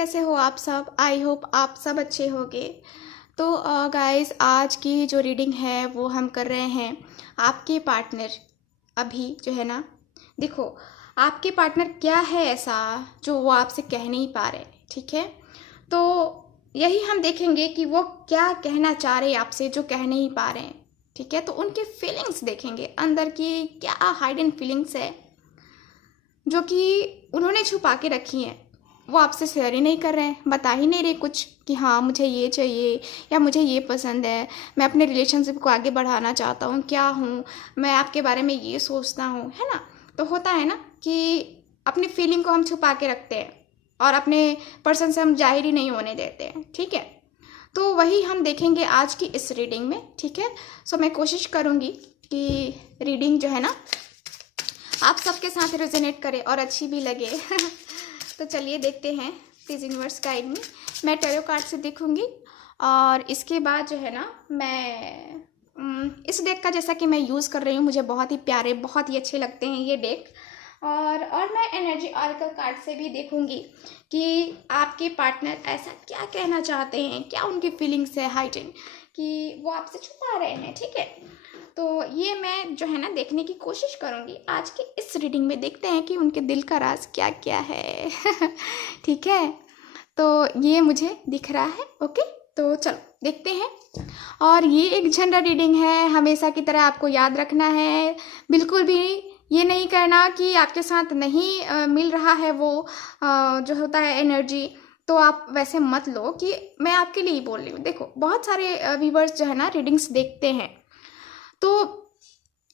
कैसे हो आप सब? आई होप आप सब अच्छे होंगे। तो गाइस, आज की जो रीडिंग है वो हम कर रहे हैं आपके पार्टनर। अभी जो है ना, देखो, आपके पार्टनर क्या है ऐसा जो वो आपसे कह नहीं पा रहे, ठीक है? तो यही हम देखेंगे कि वो क्या कहना चाह रहे हैं आपसे जो कह नहीं पा रहे हैं, ठीक है? तो उनके फीलिंग्स देखेंगे, अंदर की क्या हाइडन फीलिंग्स है जो कि उन्होंने छुपा के रखी हैं। वो आपसे शेयर ही नहीं कर रहे हैं, बता ही नहीं रहे कुछ कि हाँ मुझे ये चाहिए या मुझे ये पसंद है, मैं अपने रिलेशनशिप को आगे बढ़ाना चाहता हूँ, क्या हूँ मैं, आपके बारे में ये सोचता हूँ, है ना? तो होता है ना कि अपनी फीलिंग को हम छुपा के रखते हैं और अपने पर्सन से हम जाहिर ही नहीं होने देते हैं, ठीक है? तो वही हम देखेंगे आज की इस रीडिंग में, ठीक है? सो मैं कोशिश करूँगी कि रीडिंग जो है ना आप सबके साथ रेजोनेट करे और अच्छी भी लगे। तो चलिए देखते हैं। प्लीज़ यूनिवर्स गाइड में मैं टैरो कार्ड से देखूंगी और इसके बाद जो है ना मैं इस डेक का जैसा कि मैं यूज़ कर रही हूँ, मुझे बहुत ही प्यारे, बहुत ही अच्छे लगते हैं ये डेक। और मैं एनर्जी ऑरेकल कार्ड से भी देखूंगी कि आपके पार्टनर ऐसा क्या कहना चाहते हैं, क्या उनकी फीलिंग्स है हाइडन कि वो आपसे छुपा रहे हैं, ठीक है? तो ये मैं जो है ना देखने की कोशिश करूँगी आज की इस रीडिंग में। देखते हैं कि उनके दिल का राज क्या क्या है। ठीक है, तो ये मुझे दिख रहा है। ओके, तो चलो देखते हैं। और ये एक जनरल रीडिंग है, हमेशा की तरह आपको याद रखना है, बिल्कुल भी ये नहीं करना कि आपके साथ नहीं मिल रहा है वो जो होता है एनर्जी, तो आप वैसे मत लो कि मैं आपके लिए ही बोल रही हूँ। देखो, बहुत सारे व्यूवर्स जो है ना रीडिंग्स देखते हैं, तो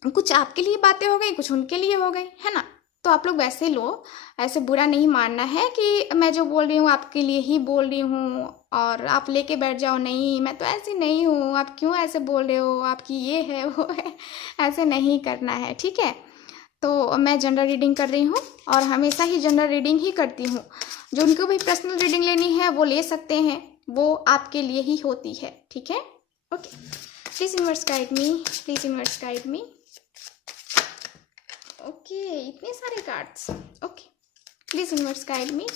कुछ आपके लिए बातें हो गई, कुछ उनके लिए हो गई, है ना? तो आप लोग वैसे लो, ऐसे बुरा नहीं मानना है कि मैं जो बोल रही हूँ आपके लिए ही बोल रही हूँ और आप लेके बैठ जाओ, नहीं मैं तो ऐसी नहीं हूँ, आप क्यों ऐसे बोल रहे हो, आपकी ये है वो है, ऐसे नहीं करना है, ठीक है? तो मैं जनरल रीडिंग कर रही हूँ और हमेशा ही जनरल रीडिंग ही करती हूँ। जो उनको भी पर्सनल रीडिंग लेनी है वो ले सकते हैं, वो आपके लिए ही होती है, ठीक है? Okay, please universe guide me, please universe guide me. Okay, इतने सारे cards. Okay, please universe guide me.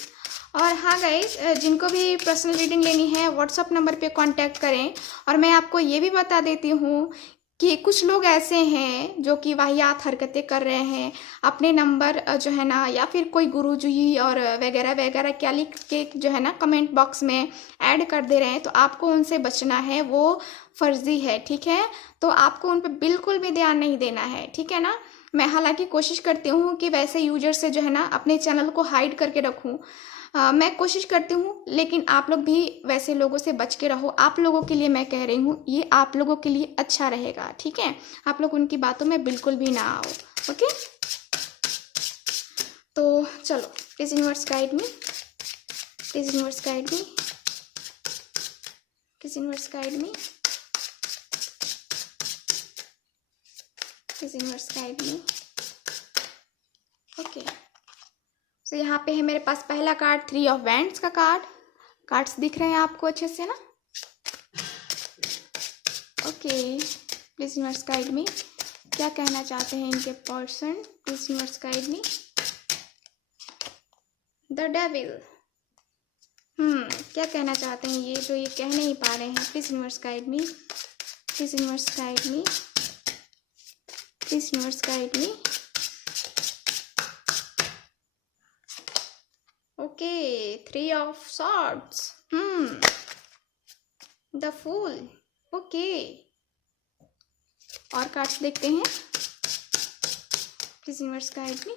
और हाँ गाइज, जिनको भी पर्सनल रीडिंग लेनी है व्हाट्सअप नंबर पे कांटेक्ट करें। और मैं आपको ये भी बता देती हूँ कि कुछ लोग ऐसे हैं जो कि वाहियात हरकतें कर रहे हैं, अपने नंबर जो है ना या फिर कोई गुरुजी और वगैरह वगैरह क्या लिख के जो है ना कमेंट बॉक्स में ऐड कर दे रहे हैं, तो आपको उनसे बचना है, वो फर्जी है, ठीक है? तो आपको उन पर बिल्कुल भी ध्यान नहीं देना है, ठीक है ना? मैं हालांकि कोशिश करती हूँ कि वैसे यूजर से जो है ना अपने चैनल को हाइड करके रखूँ, मैं कोशिश करती हूँ, लेकिन आप लोग भी वैसे लोगों से बच के रहो। आप लोगों के लिए मैं कह रही हूँ, ये आप लोगों के लिए अच्छा रहेगा, ठीक है? आप लोग उनकी बातों में बिल्कुल भी ना आओ। ओके, तो चलो, please universe guide me, please universe guide me, please universe guide me, please universe guide me. Okay, तो यहाँ पे है मेरे पास पहला कार्ड, 3 ऑफ वैंड्स का कार्ड। कार्ड्स दिख रहे हैं आपको अच्छे से ना? Okay, please universe guide me, क्या कहना चाहते हैं इनके person? Please universe guide me. The devil, क्या कहना चाहते हैं ये जो ये कह नहीं पा रहे हैं? Please universe guide me, please universe guide me, please universe guide me. Okay, 3 of swords, the fool. Okay, और कार्ड्स देखते हैं। प्लीज यूनिवर्स गाइड मी।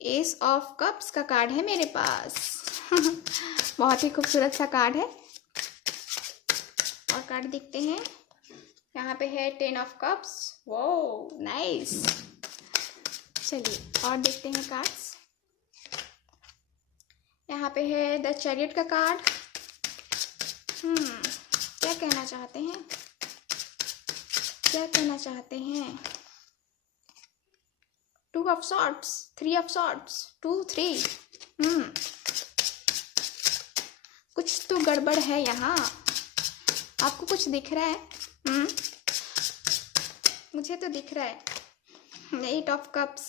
एस ऑफ कप्स का कार्ड है मेरे पास। बहुत ही खूबसूरत सा कार्ड है। और कार्ड देखते हैं, यहाँ पे है 10 ऑफ कप्स। वो नाइस। चलिए और देखते हैं कार्ड्स। यहाँ पे है द चैरियट का कार्ड। क्या कहना चाहते हैं, क्या कहना चाहते हैं? 2 ऑफ सॉर्ड्स, 3 ऑफ सॉर्ड्स, 2 3। कुछ तो गड़बड़ है यहाँ। आपको कुछ दिख रहा है? मुझे तो दिख रहा है। 8 ऑफ कप्स,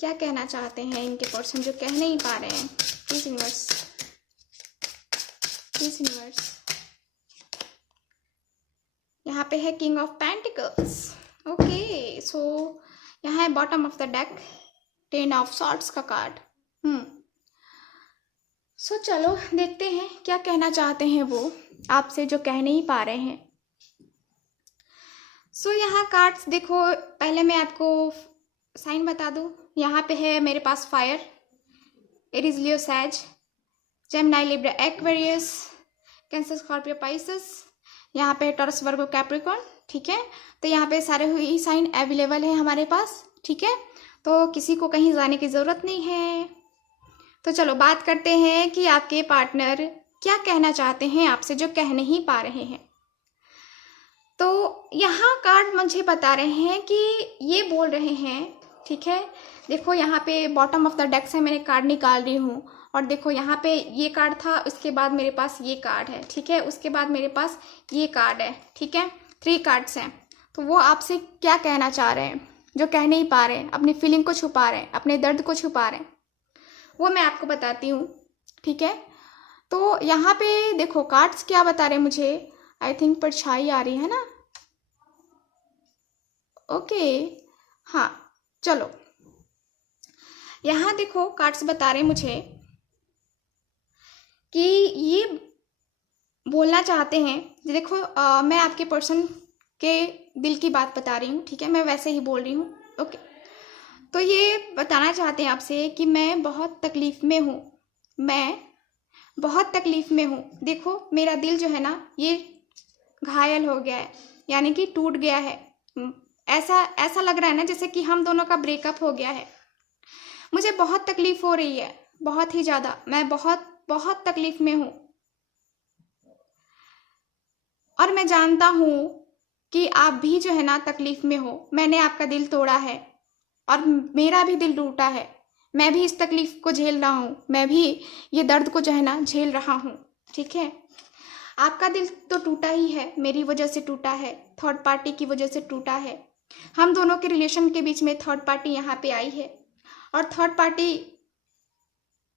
क्या कहना चाहते हैं इनके पर्सन जो कह नहीं पा रहे हैं? Please universe, please universe. यहाँ पे है किंग ऑफ पेंटिकल्स। ओके, सो यहाँ है bottom of the deck, 10 of swords का कार्ड। सो चलो देखते हैं क्या कहना चाहते हैं वो आपसे जो कह नहीं पा रहे हैं। सो यहाँ कार्ड्स देखो, पहले मैं आपको साइन बता दूँ। यहाँ पे है मेरे पास fire, Aries, Leo, Sag, Gemini, Libra, Aquarius, Cancer, Scorpio, Pisces. यहाँ पे टॉरस, वर्गो, कैप्रिकॉर्न। ठीक है, तो यहाँ पे सारे ही साइन अवेलेबल है हमारे पास। ठीक है, तो किसी को कहीं जाने की ज़रूरत नहीं है। तो चलो बात करते हैं कि आपके पार्टनर क्या कहना चाहते हैं आपसे जो कह नहीं पा रहे हैं। तो यहाँ कार्ड मुझे बता रहे हैं कि ये बोल रहे हैं, ठीक है, देखो यहाँ पे बॉटम ऑफ द डेक से मैंने कार्ड निकाल रही हूँ, और देखो यहाँ पे ये कार्ड था, उसके बाद मेरे पास ये कार्ड है। ठीक है, उसके बाद मेरे पास ये कार्ड है। ठीक है, 3 कार्ड्स हैं। तो वो आपसे क्या कहना चाह रहे हैं जो कह नहीं पा रहे हैं, अपनी फीलिंग को छुपा रहे हैं, अपने दर्द को छुपा रहे हैं, वो मैं आपको बताती हूँ। ठीक है, तो यहाँ पे देखो कार्ड्स क्या बता रहे हैं मुझे। आई थिंक परछाई आ रही है ना। ओके, हाँ चलो, यहाँ देखो कार्ड्स बता रहे हैं मुझे कि ये बोलना चाहते हैं। देखो मैं आपके पर्सन के दिल की बात बता रही हूँ। ठीक है, मैं वैसे ही बोल रही हूँ। ओके, तो ये बताना चाहते हैं आपसे कि मैं बहुत तकलीफ़ में हूँ, मैं बहुत तकलीफ़ में हूँ। देखो मेरा दिल जो है ना ये घायल हो गया है, यानी कि टूट गया है। ऐसा लग रहा है ना जैसे कि हम दोनों का ब्रेकअप हो गया है। मुझे बहुत तकलीफ़ हो रही है, बहुत ही ज़्यादा। मैं बहुत बहुत तकलीफ़ में हूँ, और मैं जानता हूँ कि आप भी जो है ना तकलीफ़ में हो। मैंने आपका दिल तोड़ा है और मेरा भी दिल टूटा है। मैं भी इस तकलीफ़ को झेल रहा हूँ, मैं भी ये दर्द को जो है ना झेल रहा हूँ। ठीक है, आपका दिल तो टूटा ही है, मेरी वजह से टूटा है, थर्ड पार्टी की वजह से टूटा है। हम दोनों के रिलेशन के बीच में थर्ड पार्टी यहाँ पे आई है, और थर्ड पार्टी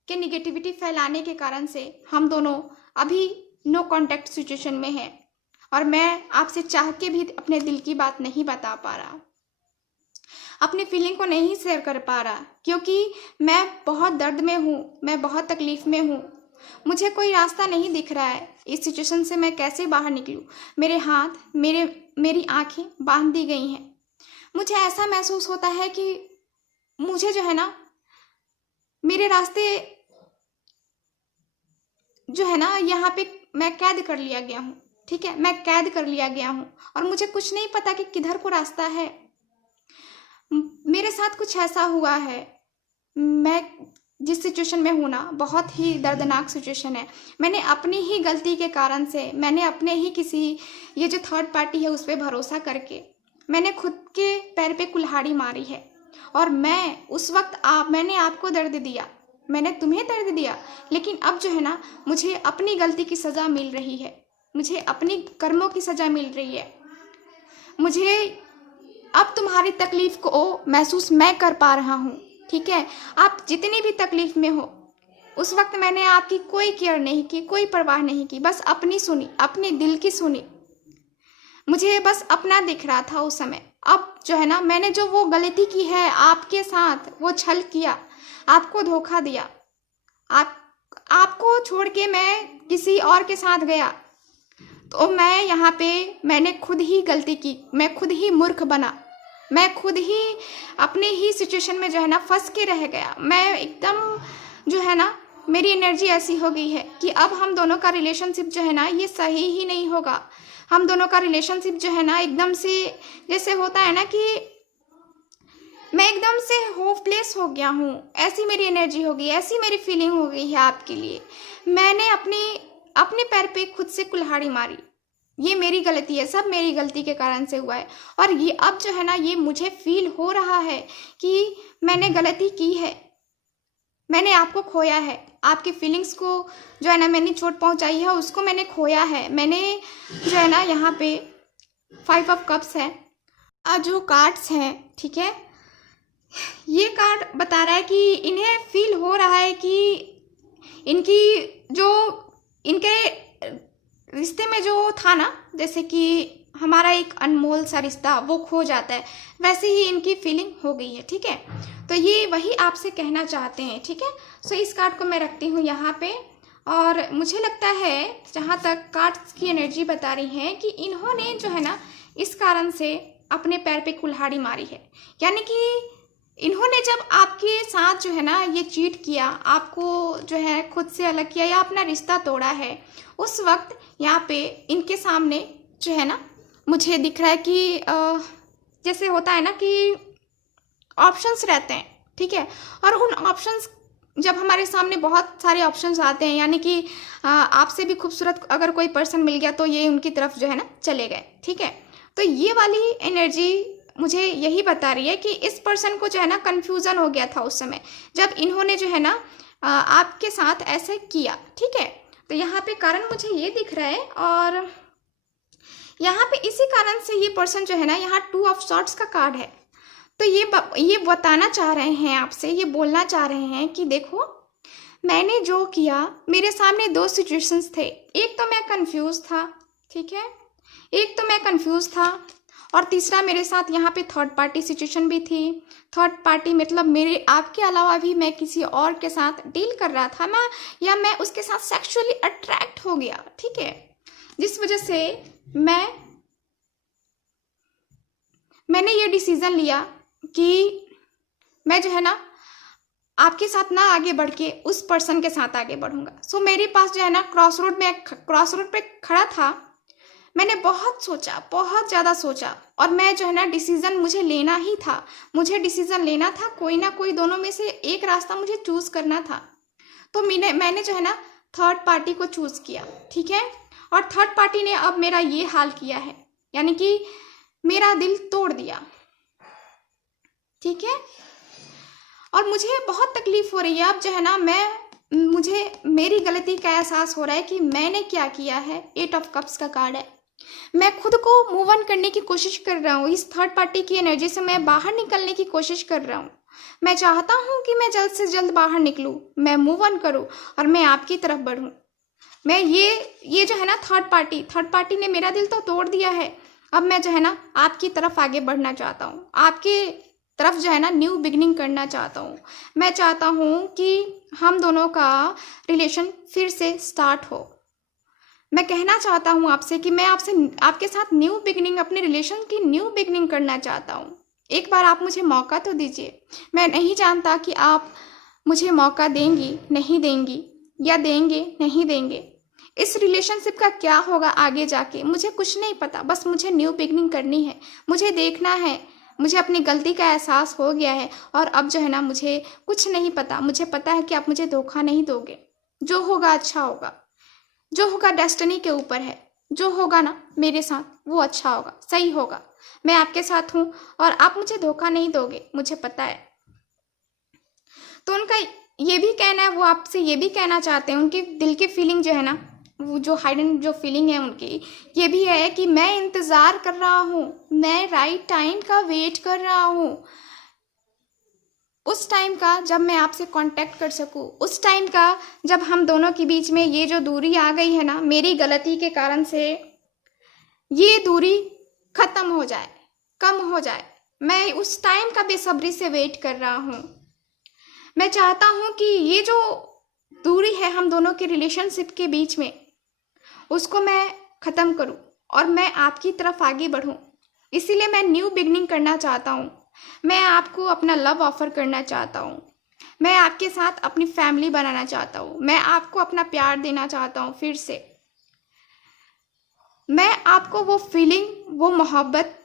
के निगेटिविटी फैलाने के कारण से हम दोनों अभी नो कॉन्टैक्ट सिचुएशन में हैं, और मैं आपसे चाह के भी अपने दिल की बात नहीं बता पा रहा, अपनी फीलिंग को नहीं शेयर कर पा रहा, क्योंकि मैं बहुत दर्द में हूँ, मैं बहुत तकलीफ़ में हूँ। मुझे कोई रास्ता नहीं दिख रहा है इस सिचुएशन से मैं कैसे बाहर निकलूँ। मेरे हाथ, मेरी आंखें बांध दी गई हैं। मुझे ऐसा महसूस होता है कि मुझे जो है ना मेरे रास्ते जो है ना यहाँ पे मैं कैद कर लिया गया हूँ। ठीक है, मैं कैद कर लिया गया हूँ, और मुझे कुछ नहीं पता कि किधर को रास्ता है। मेरे साथ कुछ ऐसा हुआ है, मैं जिस सिचुएशन में हूँ ना बहुत ही दर्दनाक सिचुएशन है। मैंने अपनी ही गलती के कारण से, मैंने अपने ही किसी ये जो थर्ड पार्टी है उस पर भरोसा करके मैंने खुद के पैर पे कुल्हाड़ी मारी है। और मैं उस वक्त मैंने आपको दर्द दिया, मैंने तुम्हें दर्द दिया, लेकिन अब जो है ना मुझे अपनी गलती की सज़ा मिल रही है, मुझे अपनी कर्मों की सज़ा मिल रही है। मुझे अब तुम्हारी तकलीफ़ को महसूस मैं कर पा रहा हूँ। ठीक है, आप जितनी भी तकलीफ़ में हो, उस वक्त मैंने आपकी कोई केयर नहीं की, कोई परवाह नहीं की, बस अपनी सुनी, अपने दिल की सुनी। मुझे बस अपना दिख रहा था उस समय। अब जो है ना मैंने जो वो गलती की है आपके साथ, वो छल किया, आपको धोखा दिया, आपको छोड़ के मैं किसी और के साथ गया, तो मैं यहाँ पे मैंने खुद ही गलती की, मैं खुद ही मूर्ख बना, मैं खुद ही अपने ही सिचुएशन में जो है ना फंस के रह गया। मैं एकदम जो है ना मेरी एनर्जी ऐसी हो गई है कि अब हम दोनों का रिलेशनशिप जो है ना ये सही ही नहीं होगा। हम दोनों का रिलेशनशिप जो है ना एकदम से जैसे होता है ना कि मैं एकदम से होपलेस हो गया हूँ, ऐसी मेरी एनर्जी हो गई, ऐसी मेरी फीलिंग हो गई है आपके लिए। मैंने अपने पैर पे खुद से कुल्हाड़ी मारी, ये मेरी गलती है, सब मेरी गलती के कारण से हुआ है। और ये अब जो है ना ये मुझे फील हो रहा है कि मैंने गलती की है, मैंने आपको खोया है, आपकी फीलिंग्स को जो है ना मैंने चोट पहुंचाई है, उसको मैंने खोया है। मैंने जो है ना यहाँ पे 5 ऑफ कप्स है, जो कार्ड्स हैं, ठीक है, ये कार्ड बता रहा है कि इन्हें फील हो रहा है कि इनकी जो इनके रिश्ते में जो था ना, जैसे कि हमारा एक अनमोल सा रिश्ता वो खो जाता है, वैसे ही इनकी फीलिंग हो गई है। ठीक है, तो ये वही आपसे कहना चाहते हैं। ठीक है, सो इस कार्ड को मैं रखती हूँ यहाँ पे। और मुझे लगता है जहाँ तक कार्ड्स की एनर्जी बता रही है कि इन्होंने जो है ना इस कारण से अपने पैर पे कुल्हाड़ी मारी है। यानी कि इन्होंने जब आपके साथ जो है ना ये चीट किया, आपको जो है खुद से अलग किया या अपना रिश्ता तोड़ा है, उस वक्त यहाँ पे इनके सामने जो है ना मुझे दिख रहा है कि जैसे होता है ना कि ऑप्शंस रहते हैं। ठीक है, और उन ऑप्शंस जब हमारे सामने बहुत सारे ऑप्शंस आते हैं, यानी कि आपसे भी खूबसूरत अगर कोई पर्सन मिल गया तो ये उनकी तरफ जो है ना चले गए। ठीक है, तो ये वाली एनर्जी मुझे यही बता रही है कि इस पर्सन को जो है ना कन्फ्यूज़न हो गया था उस समय जब इन्होंने जो है ना आपके साथ ऐसे किया। ठीक है, तो यहाँ पे कारण मुझे ये दिख रहा है। और यहाँ पे इसी कारण से ये पर्सन जो है ना, यहाँ 2 ऑफ सॉर्ड्स का कार्ड है। तो ये बताना चाह रहे हैं आपसे, ये बोलना चाह रहे हैं कि देखो मैंने जो किया, मेरे सामने 2 सिचुएशंस थे। एक तो मैं कंफ्यूज था, ठीक है, एक तो मैं कंफ्यूज था, और तीसरा मेरे साथ यहाँ पे थर्ड पार्टी सिचुएशन भी थी। थर्ड पार्टी मतलब मेरे आपके अलावा भी मैं किसी और के साथ डील कर रहा था, मैं उसके साथ सेक्सुअली अट्रैक्ट हो गया। ठीक है, जिस वजह से मैंने ये डिसीजन लिया कि मैं जो है ना आपके साथ ना आगे बढ़ के उस पर्सन के साथ आगे बढ़ूंगा। सो मेरे पास जो है ना क्रॉस रोड पे खड़ा था। मैंने बहुत सोचा, बहुत ज़्यादा सोचा, और मैं जो है ना डिसीज़न मुझे लेना ही था। मुझे डिसीज़न लेना था, कोई ना कोई दोनों में से एक रास्ता मुझे चूज़ करना था। तो मैंने जो है ना थर्ड पार्टी को चूज़ किया। ठीक है, और थर्ड पार्टी ने अब मेरा ये हाल किया है, यानी कि मेरा दिल तोड़ दिया। ठीक है, और मुझे बहुत तकलीफ हो रही है अब जो है ना मुझे मेरी गलती का एहसास हो रहा है कि मैंने क्या किया है। 8 ऑफ कप्स का कार्ड है। मैं खुद को मूव ऑन करने की कोशिश कर रहा हूँ, इस थर्ड पार्टी की एनर्जी से मैं बाहर निकलने की कोशिश कर रहा हूँ। मैं चाहता हूँ कि मैं जल्द से जल्द बाहर निकलूँ, मैं मूव ऑन करूँ और मैं आपकी तरफ बढ़ूँ। मैं ये जो है ना थर्ड पार्टी ने मेरा दिल तो तोड़ दिया है। अब मैं जो है ना आपकी तरफ आगे बढ़ना चाहता हूँ, आपकी तरफ जो है ना न्यू बिगनिंग करना चाहता हूँ। मैं चाहता हूँ कि हम दोनों का रिलेशन फिर से स्टार्ट हो। मैं कहना चाहता हूँ आपसे कि मैं आपके साथ न्यू बिगनिंग, अपने रिलेशन की न्यू बिगनिंग करना चाहता हूँ। एक बार आप मुझे मौका तो दीजिए। मैं नहीं जानता कि आप मुझे मौका देंगी, नहीं देंगी, या देंगे, नहीं देंगे। इस रिलेशनशिप का क्या होगा आगे जाके मुझे कुछ नहीं पता, बस मुझे न्यू बिगनिंग करनी है। मुझे देखना है, मुझे अपनी गलती का एहसास हो गया है, और अब जो है ना मुझे कुछ नहीं पता। मुझे पता है कि आप मुझे धोखा नहीं दोगे। जो होगा अच्छा होगा, जो होगा डेस्टिनी के ऊपर है। जो होगा ना मेरे साथ वो अच्छा होगा, सही होगा। मैं आपके साथ हूँ और आप मुझे धोखा नहीं दोगे, मुझे पता है। तो उनका ये भी कहना है, वो आपसे ये भी कहना चाहते हैं, उनके दिल की फीलिंग जो है ना, वो जो हाइडन जो फीलिंग है उनकी, ये भी है कि मैं इंतज़ार कर रहा हूँ, मैं राइट टाइम का वेट कर रहा हूँ, उस टाइम का जब मैं आपसे कांटेक्ट कर सकूँ, उस टाइम का जब हम दोनों के बीच में ये जो दूरी आ गई है ना मेरी गलती के कारण से, ये दूरी ख़त्म हो जाए, कम हो जाए। मैं उस टाइम का बेसब्री से वेट कर रहा हूँ। मैं चाहता हूँ कि ये जो दूरी है हम दोनों के रिलेशनशिप के बीच में, उसको मैं ख़त्म करूँ और मैं आपकी तरफ आगे बढ़ूँ। इसीलिए मैं न्यू बिगनिंग करना चाहता हूँ। मैं आपको अपना लव ऑफ़र करना चाहता हूँ। मैं आपके साथ अपनी फैमिली बनाना चाहता हूँ। मैं आपको अपना प्यार देना चाहता हूँ फिर से। मैं आपको वो फीलिंग, वो मोहब्बत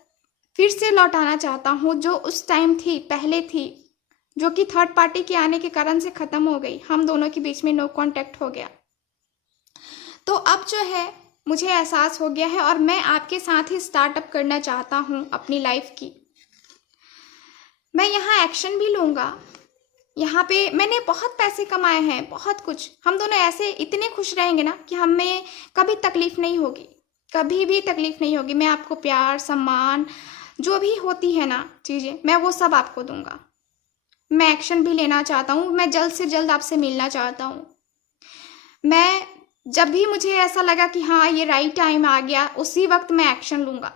फिर से लौटाना चाहता हूँ जो उस टाइम थी, पहले थी, जो कि थर्ड पार्टी के आने के कारण से ख़त्म हो गई। हम दोनों के बीच में नो कांटेक्ट हो गया। तो अब जो है मुझे एहसास हो गया है और मैं आपके साथ ही स्टार्टअप करना चाहता हूँ अपनी लाइफ की। मैं यहाँ एक्शन भी लूँगा। यहाँ पे मैंने बहुत पैसे कमाए हैं, बहुत कुछ। हम दोनों ऐसे इतने खुश रहेंगे ना कि हमें कभी तकलीफ़ नहीं होगी, कभी भी तकलीफ़ नहीं होगी। मैं आपको प्यार, सम्मान, जो भी होती है ना चीज़ें, मैं वो सब आपको दूँगा। मैं एक्शन भी लेना चाहता हूँ, मैं जल्द से जल्द आपसे मिलना चाहता हूँ। मैं जब भी मुझे ऐसा लगा कि हाँ ये राइट टाइम आ गया, उसी वक्त मैं एक्शन लूँगा।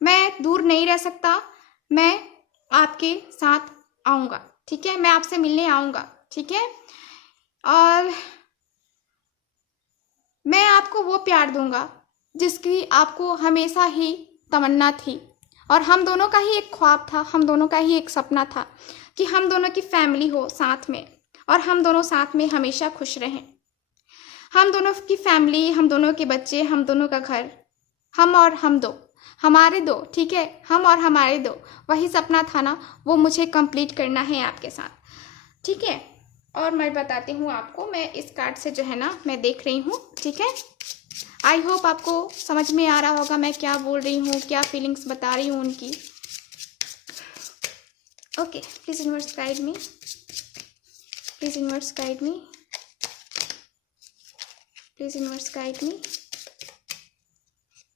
मैं दूर नहीं रह सकता, मैं आपके साथ आऊँगा, ठीक है, मैं आपसे मिलने आऊँगा, ठीक है। और मैं आपको वो प्यार दूंगा जिसकी आपको हमेशा ही तमन्ना थी, और हम दोनों का ही एक ख्वाब था, हम दोनों का ही एक सपना था कि हम दोनों की फैमिली हो साथ में, और हम दोनों साथ में हमेशा खुश रहें। हम दोनों की फैमिली, हम दोनों के बच्चे, हम दोनों का घर, हम और हम दो, हमारे दो, ठीक है, हम और हमारे दो, वही सपना था ना, वो मुझे कंप्लीट करना है आपके साथ, ठीक है। और मैं बताती हूँ आपको, मैं इस कार्ड से जो है ना मैं देख रही हूँ, ठीक है। आई होप आपको समझ में आ रहा होगा मैं क्या बोल रही हूँ, क्या फीलिंग्स बता रही हूँ उनकी। Okay, please universe guide me, please universe guide me, please universe guide me.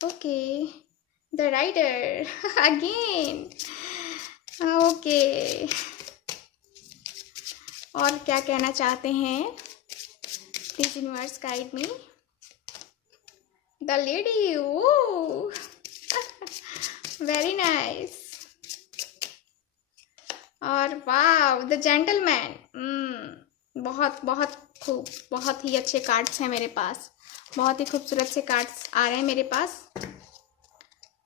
Okay, the rider again. Okay, और क्या कहना चाहते हैं, please universe guide me. The lady, oh very nice. और वाव, द जेंटलमैन। बहुत बहुत खूब, बहुत ही अच्छे कार्ड्स हैं मेरे पास, बहुत ही खूबसूरत से कार्ड्स आ रहे हैं मेरे पास।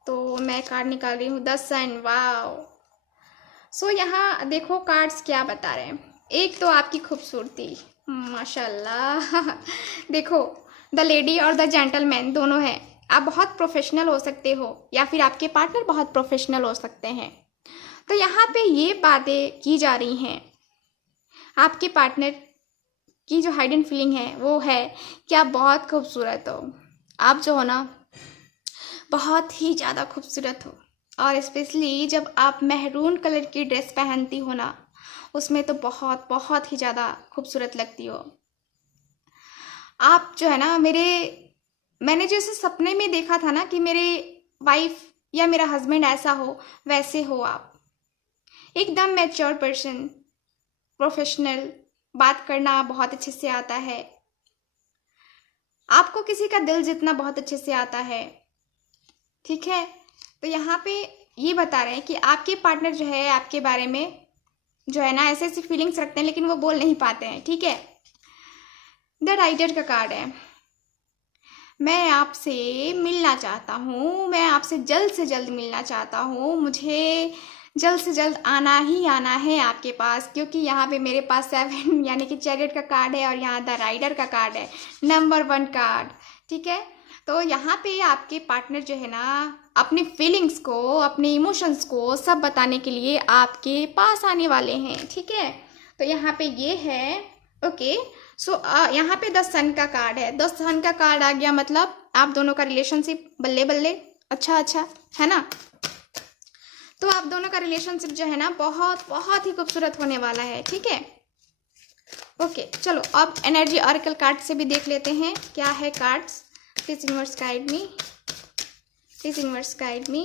तो मैं कार्ड निकाल रही हूँ, द सन। वाव, सो यहाँ देखो कार्ड्स क्या बता रहे हैं। एक तो आपकी खूबसूरती, माशाल्लाह देखो, द लेडी और द जेंटलमैन दोनों हैं। आप बहुत प्रोफेशनल हो सकते हो, या फिर आपके पार्टनर बहुत प्रोफेशनल हो सकते हैं। तो यहाँ पे ये बातें की जा रही हैं, आपके पार्टनर की जो हाइडन फीलिंग है वो है कि आप बहुत खूबसूरत हो। आप जो हो ना बहुत ही ज़्यादा खूबसूरत हो, और स्पेशली जब आप मैरून कलर की ड्रेस पहनती हो ना, उसमें तो बहुत बहुत ही ज़्यादा खूबसूरत लगती हो। आप जो है ना मैंने जैसे सपने में देखा था ना कि मेरे वाइफ या मेरा हस्बैंड ऐसा हो, वैसे हो आप। एकदम मैच्योर पर्सन, प्रोफेशनल, बात करना बहुत अच्छे से आता है, आपको किसी का दिल जीतना बहुत अच्छे से आता है, ठीक है। तो यहाँ पे ये बता रहे हैं कि आपके पार्टनर जो है आपके बारे में जो है ना ऐसे ऐसी फीलिंग्स रखते हैं, लेकिन वो बोल नहीं पाते हैं, ठीक है। द राइडर का कार्ड है, मैं आपसे मिलना चाहता हूँ, मैं आपसे जल्द से जल्द मिलना चाहता हूँ, मुझे जल्द से जल्द आना ही आना है आपके पास, क्योंकि यहाँ पे मेरे पास 7 यानी कि चैरियट का कार्ड है, और यहाँ द राइडर का कार्ड है, नंबर 1 कार्ड, ठीक है। तो यहाँ पे आपके पार्टनर जो है ना अपनी फीलिंग्स को, अपने इमोशंस को सब बताने के लिए आपके पास आने वाले हैं, ठीक है। तो यहाँ पे ये है, ओके। सो यहाँ पे 10 सन का कार्ड है, 10 सन का कार्ड आ गया, मतलब आप दोनों का रिलेशनशिप बल्ले बल्ले, अच्छा अच्छा है ना। तो आप दोनों का रिलेशनशिप जो है ना बहुत बहुत ही खूबसूरत होने वाला है, ठीक है। ओके, चलो अब एनर्जी ऑरेकल कार्ड से भी देख लेते हैं क्या है cards. Please universe guide me, please universe guide me,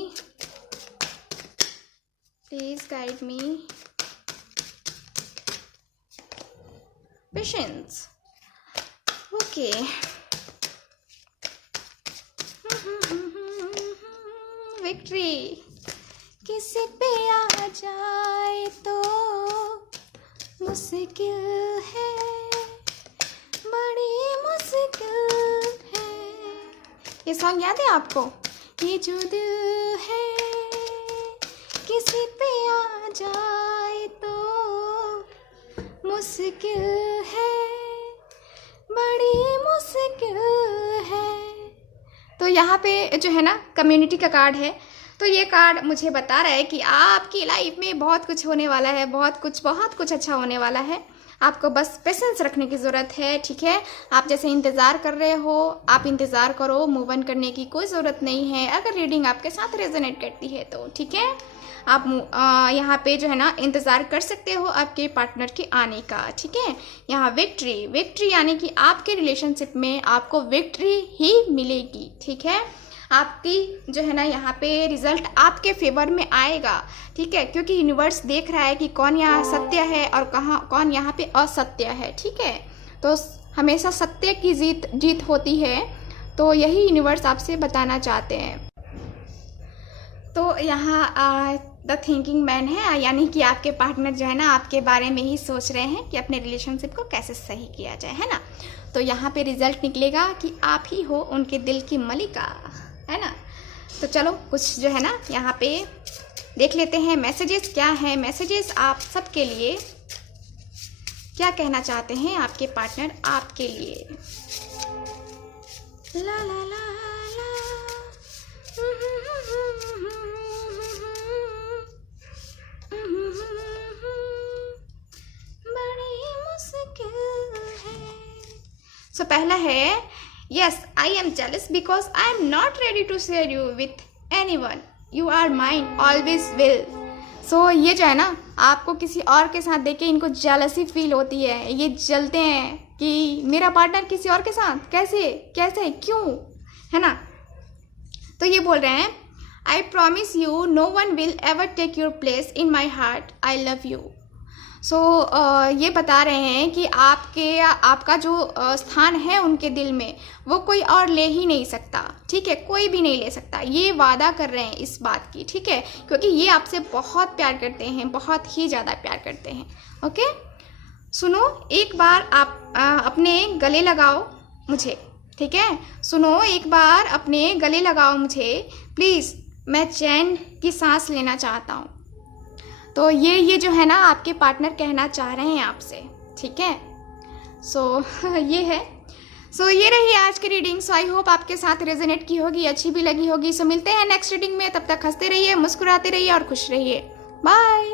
please guide me. Patience, okay. Victory, किसी पे आ जाए तो मुश्किल है, बड़ी मुश्किल है। ये सॉन्ग याद है आपको? ये जो दिल है किसी पे आ जाए तो मुश्किल है, बड़ी मुश्किल है। तो यहाँ पे जो है ना कम्युनिटी का कार्ड है। तो ये कार्ड मुझे बता रहा है कि आपकी लाइफ में बहुत कुछ होने वाला है, बहुत कुछ अच्छा होने वाला है। आपको बस पेशेंस रखने की ज़रूरत है, ठीक है। आप जैसे इंतज़ार कर रहे हो, आप इंतज़ार करो, मूव ऑन करने की कोई ज़रूरत नहीं है। अगर रीडिंग आपके साथ रेजोनेट करती है तो ठीक है, आप यहाँ पे जो है ना इंतज़ार कर सकते हो आपके पार्टनर के आने का, ठीक है। यहाँ विक्ट्री, विक्ट्री यानी कि आपके रिलेशनशिप में आपको विक्ट्री ही मिलेगी, ठीक है। आपकी जो है ना यहाँ पे रिजल्ट आपके फेवर में आएगा, ठीक है, क्योंकि यूनिवर्स देख रहा है कि कौन यहाँ सत्य है और कौन यहाँ पे असत्य है, ठीक है। तो हमेशा सत्य की जीत होती है, तो यही यूनिवर्स आपसे बताना चाहते हैं। तो यहाँ द थिंकिंग मैन है, यानी कि आपके पार्टनर जो है ना आपके बारे में ही सोच रहे हैं कि अपने रिलेशनशिप को कैसे सही किया जाए, है ना। तो यहाँ पे रिजल्ट निकलेगा कि आप ही हो उनके दिल की मलिका, है ना। तो चलो कुछ जो है ना यहाँ पे देख लेते हैं मैसेजेस क्या है। मैसेजेस आप सबके लिए क्या कहना चाहते हैं आपके पार्टनर आपके लिए। ला ला ला ला बड़ी मुश्किल है। सो पहला है, yes I am jealous because I am not ready to share you with anyone, you are mine always will. So ये जो है ना आपको किसी और के साथ देख के इनको जेलसी फील होती है, ये जलते हैं कि मेरा पार्टनर किसी और के साथ कैसे कैसे क्यों, है ना। तो ये बोल रहे हैं, I promise you no one will ever take your place in my heart, I love you. So ये बता रहे हैं कि आपका जो स्थान है उनके दिल में वो कोई और ले ही नहीं सकता, ठीक है, कोई भी नहीं ले सकता। ये वादा कर रहे हैं इस बात की, ठीक है, क्योंकि ये आपसे बहुत प्यार करते हैं, बहुत ही ज़्यादा प्यार करते हैं। ओके, सुनो एक बार आप अपने गले लगाओ मुझे, ठीक है, सुनो एक बार अपने गले लगाओ मुझे प्लीज़, मैं चैन की सांस लेना चाहता हूँ। तो ये जो है ना आपके पार्टनर कहना चाह रहे हैं आपसे, ठीक है। सो ये है। सो ये रही आज की रीडिंग। सो आई होप आपके साथ रेजोनेट की होगी, अच्छी भी लगी होगी। सो मिलते हैं नेक्स्ट रीडिंग में, तब तक हंसते रहिए, मुस्कुराते रहिए और खुश रहिए। बाय।